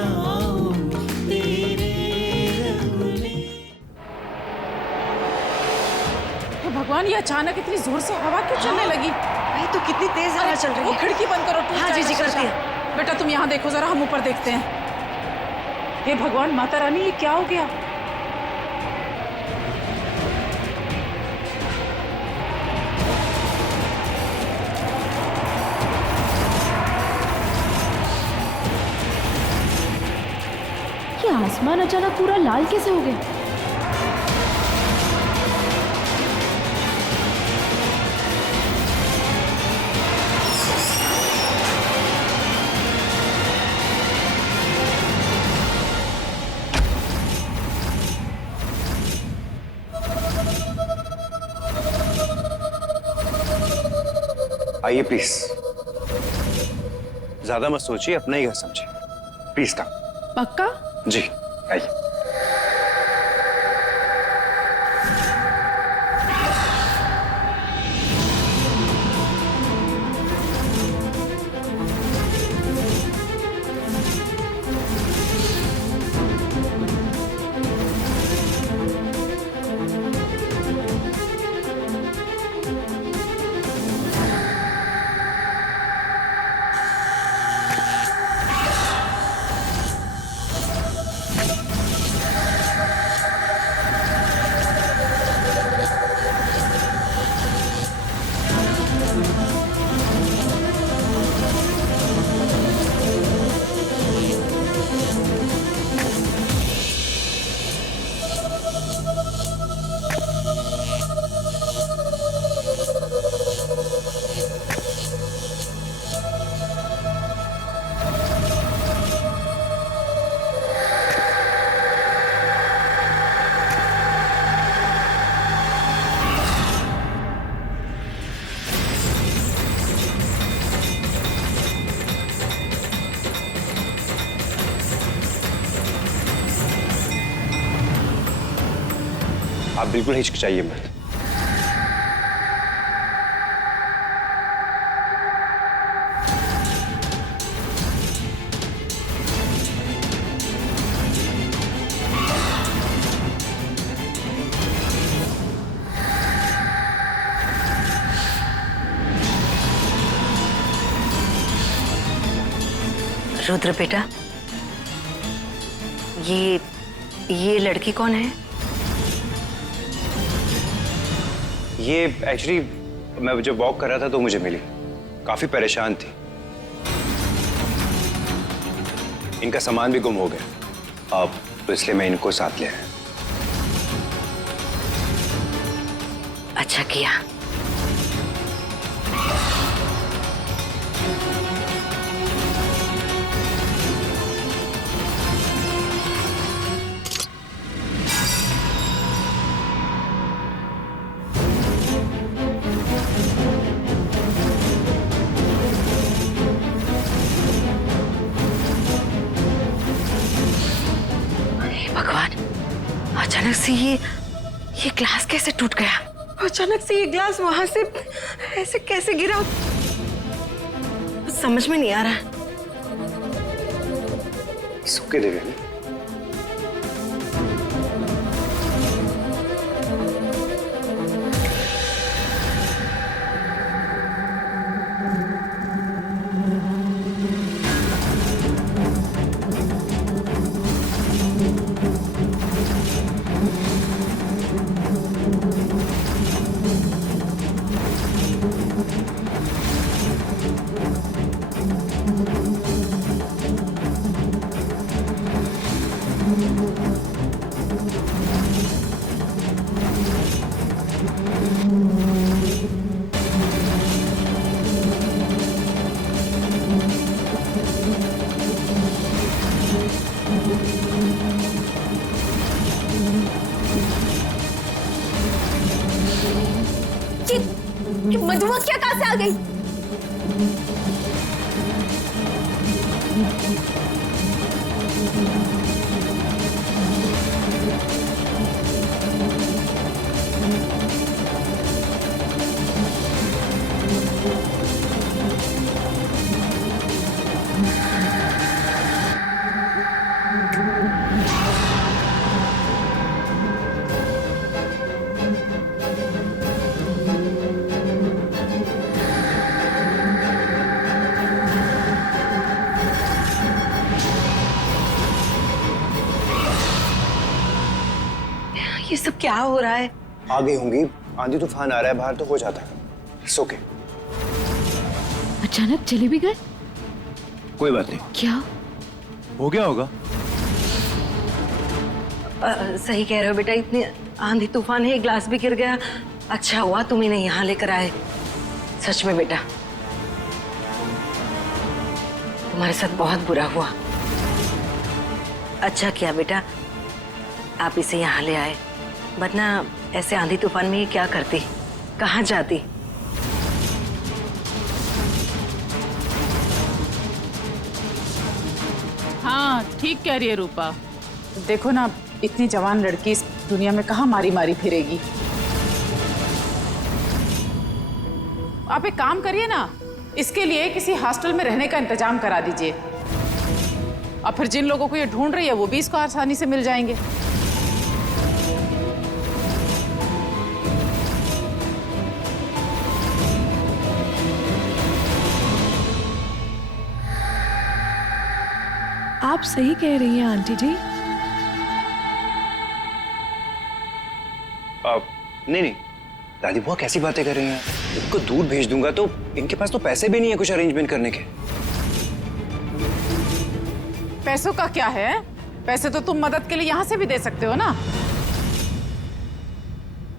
जाऊं तेरे रंग में। हे भगवान, ये अचानक इतनी जोर से हवा क्यों चलने लगी? नहीं तो कितनी तेज हवा चल रही वो है। खिड़की बंद करो। हाँ जी जी करती है। बेटा तुम यहाँ देखो जरा, हम ऊपर देखते हैं। हे भगवान माता रानी, ये क्या हो गया? ये आसमान अचानक पूरा लाल कैसे हो गया? आइए प्लीज, ज्यादा मत सोचिए, अपना ही घर समझिए प्लीज। का पक्का? जी आइए। आप बिल्कुल हिचकिचाइए मत। रुद्र बेटा, ये लड़की कौन है? ये एक्चुअली मैं जब वॉक कर रहा था तो मुझे मिली, काफी परेशान थी। इनका सामान भी गुम हो गया, अब तो इसलिए मैं इनको साथ ले आया। अच्छा किया। भगवान, अचानक से ये ग्लास कैसे टूट गया? अचानक से ये ग्लास वहां से ऐसे कैसे गिरा? समझ में नहीं आ रहा। सुके देवी ने कि मधुमक्खियां कहां से आ गई? ये सब क्या हो रहा है? आ गई होंगी, आंधी तूफान आ रहा है बाहर तो हो जाता है। It's okay. अचानक चले भी गए? कोई बात नहीं। क्या हो गया होगा। सही कह रहे हो बेटा, इतनी आंधी तूफान है, ग्लास भी गिर गया। अच्छा हुआ तुम इन्हें यहाँ लेकर आए। सच में बेटा तुम्हारे साथ बहुत बुरा हुआ। अच्छा किया बेटा आप इसे यहाँ ले आए, वरना ऐसे आंधी तूफान में ये क्या करती, कहाँ जाती। हाँ ठीक कह रही है रूपा। देखो ना, इतनी जवान लड़की इस दुनिया में कहाँ मारी मारी फिरेगी। आप एक काम करिए ना, इसके लिए किसी हॉस्टल में रहने का इंतजाम करा दीजिए, और फिर जिन लोगों को ये ढूंढ रही है वो भी इसको आसानी से मिल जाएंगे। आप सही कह रही हैं आंटी जी। नहीं नहीं दादी बुआ कैसी बातें कर रही हैं। इनको दूर भेज दूंगा तो इनके पास तो पैसे भी नहीं है कुछ अरेंजमेंट करने के। पैसों का क्या है, पैसे तो तुम मदद के लिए यहाँ से भी दे सकते हो ना।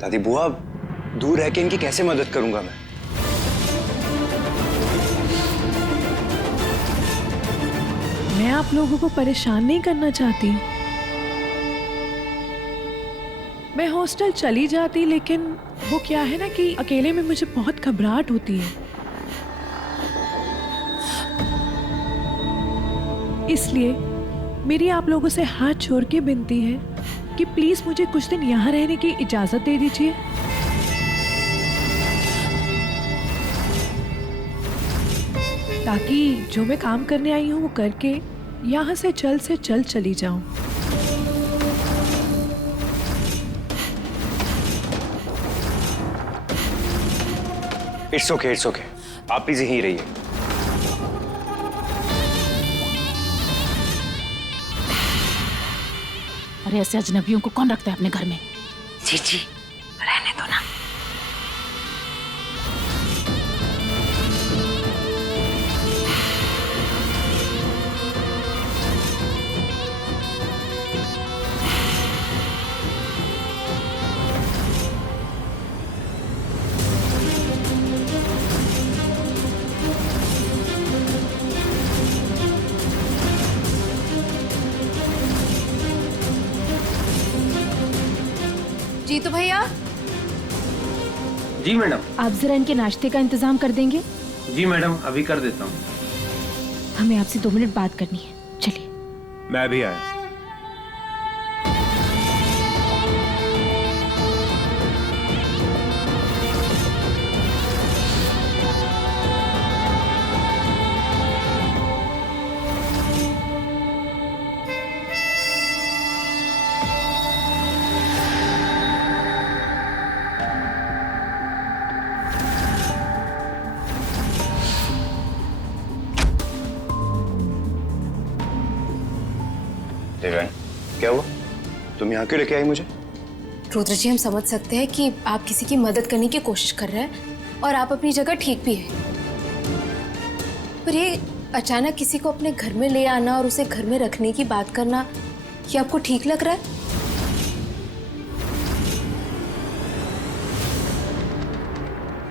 दादी बुआ दूर रह के इनकी कैसे मदद करूंगा मैं। मैं आप लोगों को परेशान नहीं करना चाहती। मैं हॉस्टल चली जाती, लेकिन वो क्या है ना कि अकेले में मुझे बहुत घबराहट होती है। इसलिए मेरी आप लोगों से हाथ जोड़ के विनती है कि प्लीज मुझे कुछ दिन यहाँ रहने की इजाजत दे दीजिए। ताकि जो मैं काम करने आई हूँ वो करके यहाँ से जल्द चली जाऊं। इट्स ओके आप प्लीज यहीं रहिए। अरे ऐसे अजनबियों को कौन रखता है अपने घर में। जी जी रहने दो ना। जी तो भैया, जी मैडम। आप जरा इनके नाश्ते का इंतजाम कर देंगे? जी मैडम अभी कर देता हूँ। हमें आपसे 2 मिनट बात करनी है, चलिए। मैं भी आया। क्या हुआ, तुम यहाँ क्यों लेके आई मुझे? रुद्र जी, हम समझ सकते हैं कि आप किसी की मदद करने की कोशिश कर रहे हैं और आप अपनी जगह ठीक भी है, पर ये अचानक किसी को अपने घर में ले आना और उसे घर में रखने की बात करना, ये आपको ठीक लग रहा है?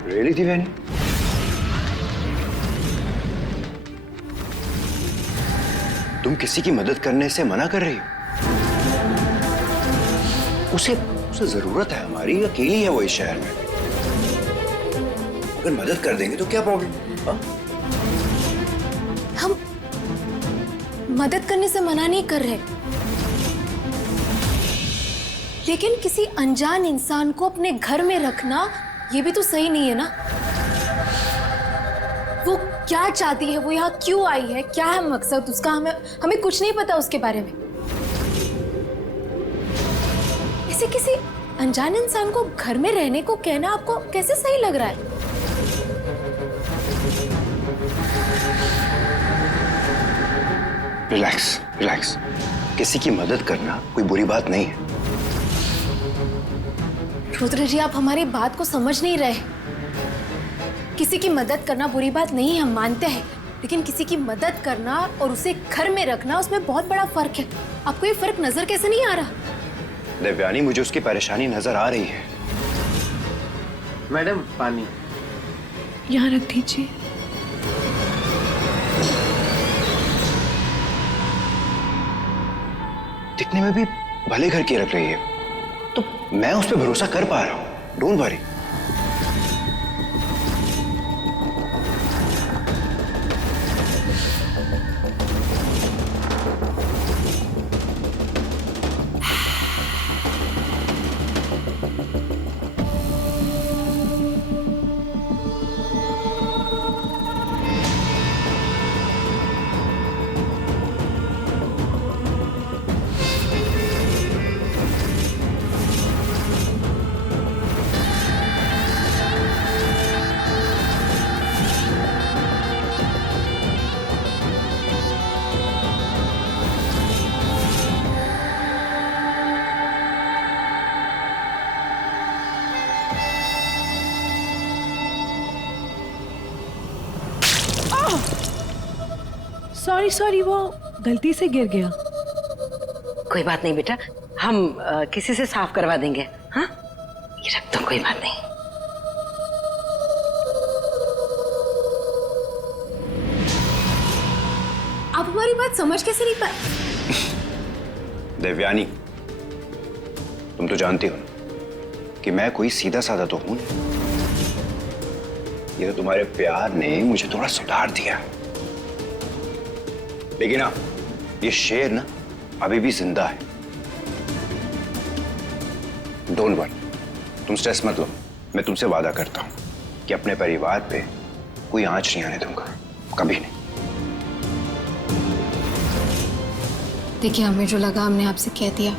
रियली दिव्यानी? तुम किसी की मदद करने से मना कर रही हो? उसे जरूरत है हमारी, अकेली है वो इस शहर में। अगर मदद कर देंगे तो क्या प्रॉब्लम? हम मदद करने से मना नहीं कर रहे, लेकिन किसी अनजान इंसान को अपने घर में रखना ये भी तो सही नहीं है ना। वो क्या चाहती है, वो यहाँ क्यों आई है, क्या है मकसद उसका, हमें कुछ नहीं पता उसके बारे में। इसे किसी अनजान इंसान को घर में रहने को कहना आपको कैसे सही लग रहा है? रिलैक्स, किसी की मदद करना कोई बुरी बात नहीं है। रुद्र जी, आप हमारी बात को समझ नहीं रहे। किसी की मदद करना बुरी बात नहीं, हम मानते हैं, लेकिन किसी की मदद करना और उसे घर में रखना, उसमें बहुत बड़ा फर्क है। आपको ये फर्क नजर कैसे नहीं आ रहा? देवयानी, मुझे उसकी परेशानी नजर आ रही है। मैडम पानी। यहाँ रख दीजिए। दिखने में भी भले घर की लग रही है, तो मैं उस पर भरोसा कर पा रहा हूं। Don't worry. सॉरी सॉरी, वो गलती से गिर गया। कोई बात नहीं बेटा, हम किसी से साफ करवा देंगे। हाँ, ये रख दो, कोई बात नहीं। आप हमारी बात समझ कैसे नहीं पाए? देवयानी, तुम तो जानती हो ना कि मैं कोई सीधा साधा तो हूं नहीं। ये तो तुम्हारे प्यार ने मुझे थोड़ा सुधार दिया, लेकिन हाँ, ये शेर ना अभी भी जिंदा है। डोंट वरी, तुम स्ट्रेस मत लो। मैं तुमसे वादा करता हूं कि अपने परिवार पे कोई आंच नहीं आने दूंगा, कभी नहीं। देखिए, हमें जो लगा हमने आपसे कह दिया।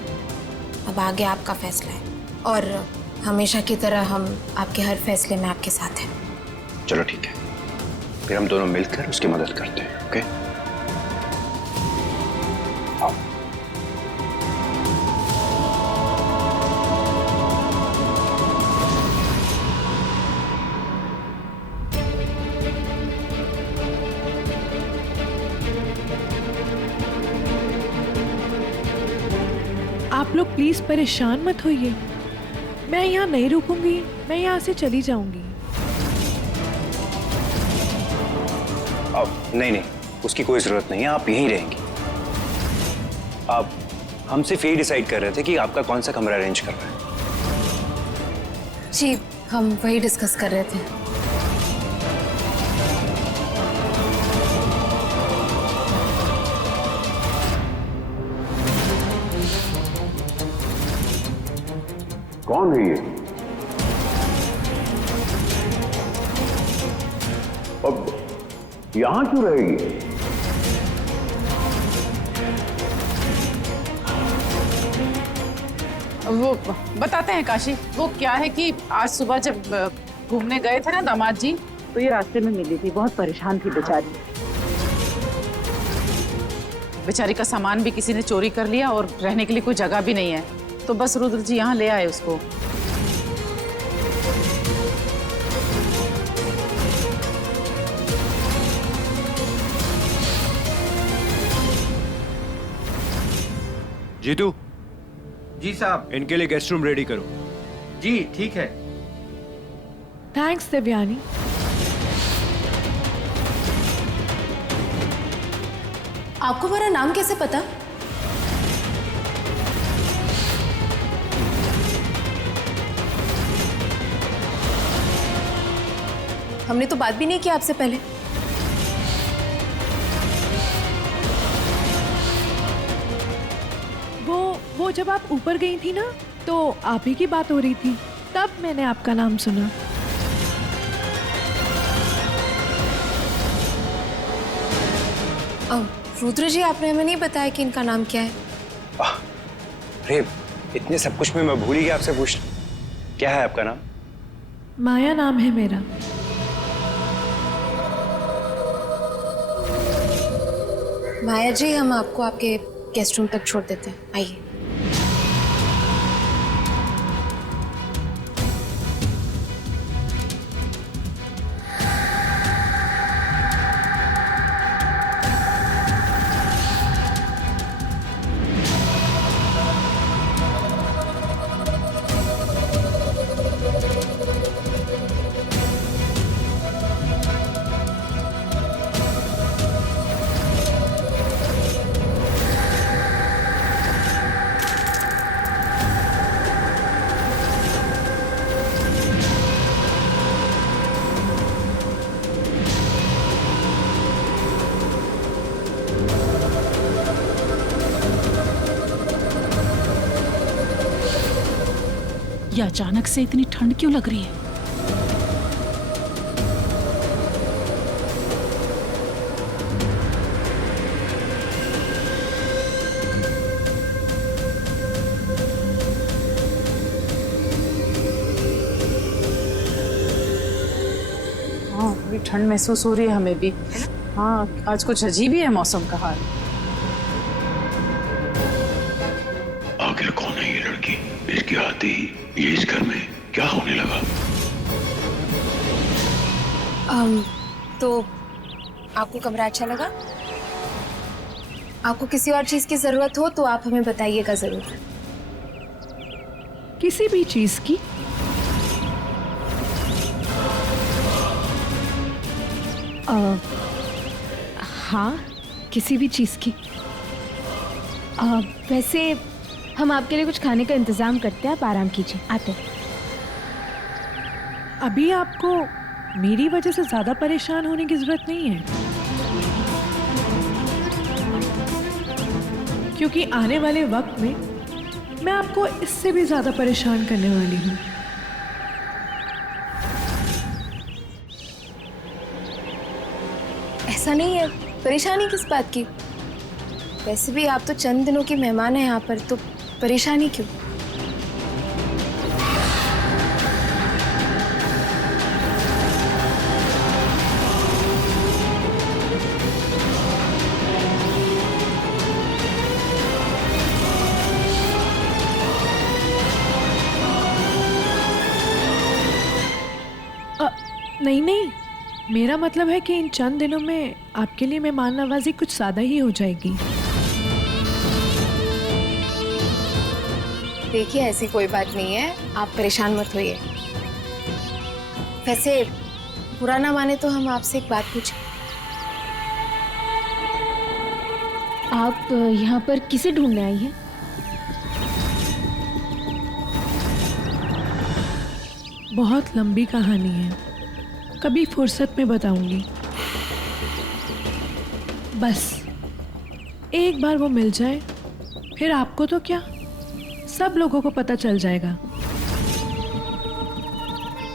अब आगे आपका फैसला है, और हमेशा की तरह हम आपके हर फैसले में आपके साथ हैं। चलो ठीक है, फिर हम दोनों मिलकर उसकी मदद करते हैं। ओके? आओ। आप लोग प्लीज परेशान मत होइए। मैं यहाँ नहीं रुकूंगी, मैं यहाँ से चली जाऊंगी। अब नहीं, उसकी कोई जरूरत नहीं है, आप यहीं रहेंगी। आप हम सिर्फ ये डिसाइड कर रहे थे कि आपका कौन सा कमरा अरेंज करना है। जी, हम वही डिस्कस कर रहे थे। कौन है ये? अब यहां क्यों रहेगी? वो बताते हैं काशी। वो क्या है कि आज सुबह जब घूमने गए थे ना दामाद जी, तो ये रास्ते में मिली थी। बहुत परेशान थी बेचारी। बेचारी का सामान भी किसी ने चोरी कर लिया और रहने के लिए कोई जगह भी नहीं है, तो बस रुद्र जी यहाँ ले आए उसको। जीतू, जी साहब। इनके लिए गेस्ट रूम रेडी करो। जी ठीक है। थैंक्स देवयानी। आपको मेरा नाम कैसे पता? हमने तो बात भी नहीं की आपसे पहले। वो जब आप ऊपर गई थी ना, तो आप ही की बात हो रही थी, तब मैंने आपका नाम सुना। रुद्र जी, आपने हमें नहीं बताया कि इनका नाम क्या है। अरे इतने सब कुछ में मैं भूल ही गया आपसे पूछना। क्या है आपका नाम? माया नाम है मेरा। माया जी, हम आपको आपके गेस्ट रूम तक छोड़ देते हैं, आइए। ये अचानक से इतनी ठंड क्यों लग रही है? हाँ, थोड़ी ठंड महसूस हो रही है हमें भी। हाँ, आज कुछ अजीब ही है मौसम का हाल। आखिर कौन है ये लड़की? इसके आते ही ये इस घर में क्या होने लगा? तो आपको कमरा अच्छा लगा? आपको किसी और चीज की जरूरत हो तो आप हमें बताइएगा जरूर। किसी भी चीज की? हाँ, किसी भी चीज़ की। वैसे हम आपके लिए कुछ खाने का इंतज़ाम करते हैं, आप आराम कीजिए, आते हैं। अभी आपको मेरी वजह से ज्यादा परेशान होने की जरूरत नहीं है, क्योंकि आने वाले वक्त में मैं आपको इससे भी ज्यादा परेशान करने वाली हूँ। ऐसा नहीं है, परेशानी किस बात की? वैसे भी आप तो चंद दिनों के मेहमान हैं यहाँ पर, तो परेशानी क्यों? नहीं नहीं, मेरा मतलब है कि इन चंद दिनों में आपके लिए मेहमान नवाजी कुछ ज्यादा ही हो जाएगी। देखिए, ऐसी कोई बात नहीं है, आप परेशान मत होइए। वैसे बुरा ना माने तो हम आपसे एक बात पूछें। आप यहाँ पर किसे ढूंढने आई हैं? बहुत लंबी कहानी है, कभी फुर्सत में बताऊंगी। बस एक बार वो मिल जाए, फिर आपको तो क्या, सब लोगों को पता चल जाएगा।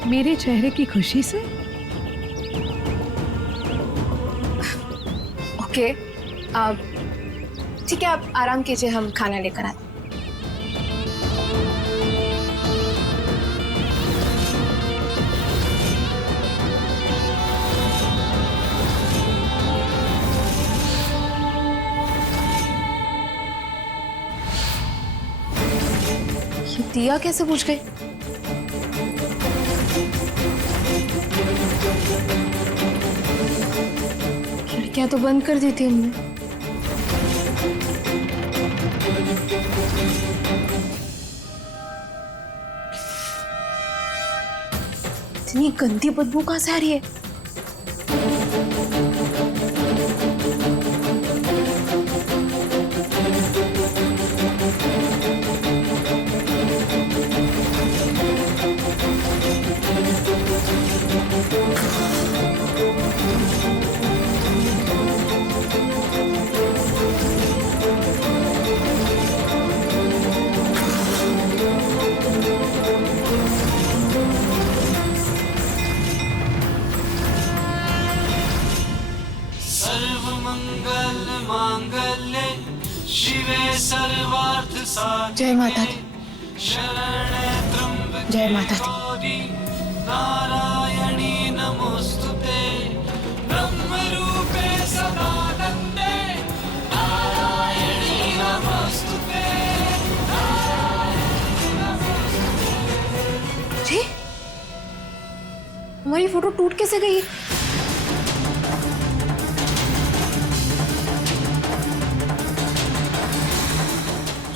मेरे चेहरे की खुशी से। ओके, ठीक है, आप आराम कीजिए, हम खाना लेकर आते हैं। ये दिया कैसे बुझ गई? खिड़कियां तो बंद कर दी थी हमने। इतनी गंदी बदबू कहां से आ रही है? सर्वमंगल मांगल्ये शिवे सर्वार्थ साधिके जय माता दी। शरणे त्र्यंबके जय माता दी। गौरी नारायणी नमोस्तुते ब्रह्मरूपे सदानंदे नारायणी नमोस्तुते। जी, हमारी फोटो टूट कैसे गई?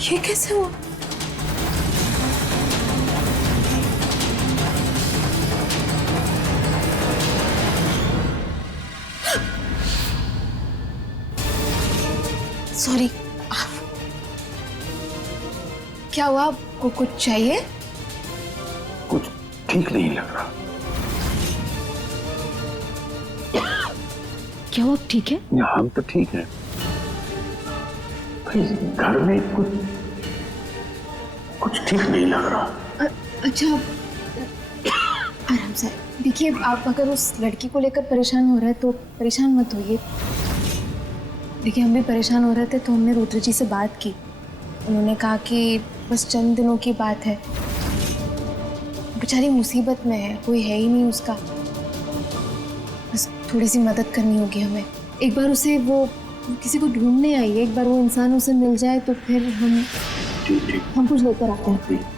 ये कैसे हुआ? सॉरी, क्या हुआ? आपको कुछ चाहिए? कुछ ठीक नहीं लग रहा। क्या वो अब ठीक है? हम तो ठीक है, इस घर में कुछ ठीक नहीं लग रहा। अच्छा आराम से देखिए, आप अगर उस लड़की को लेकर परेशान हो रहे हैं तो परेशान मत होइए। देखिए हम भी परेशान हो रहे थे तो हमने रुद्र जी से बात की। उन्होंने कहा कि बस चंद दिनों की बात है, बेचारी मुसीबत में है, कोई है ही नहीं उसका, बस थोड़ी सी मदद करनी होगी हमें। एक बार उसे वो किसी को ढूंढने आई है, एक बार वो इंसान उसे मिल जाए तो फिर हम कुछ लेकर आते हैं।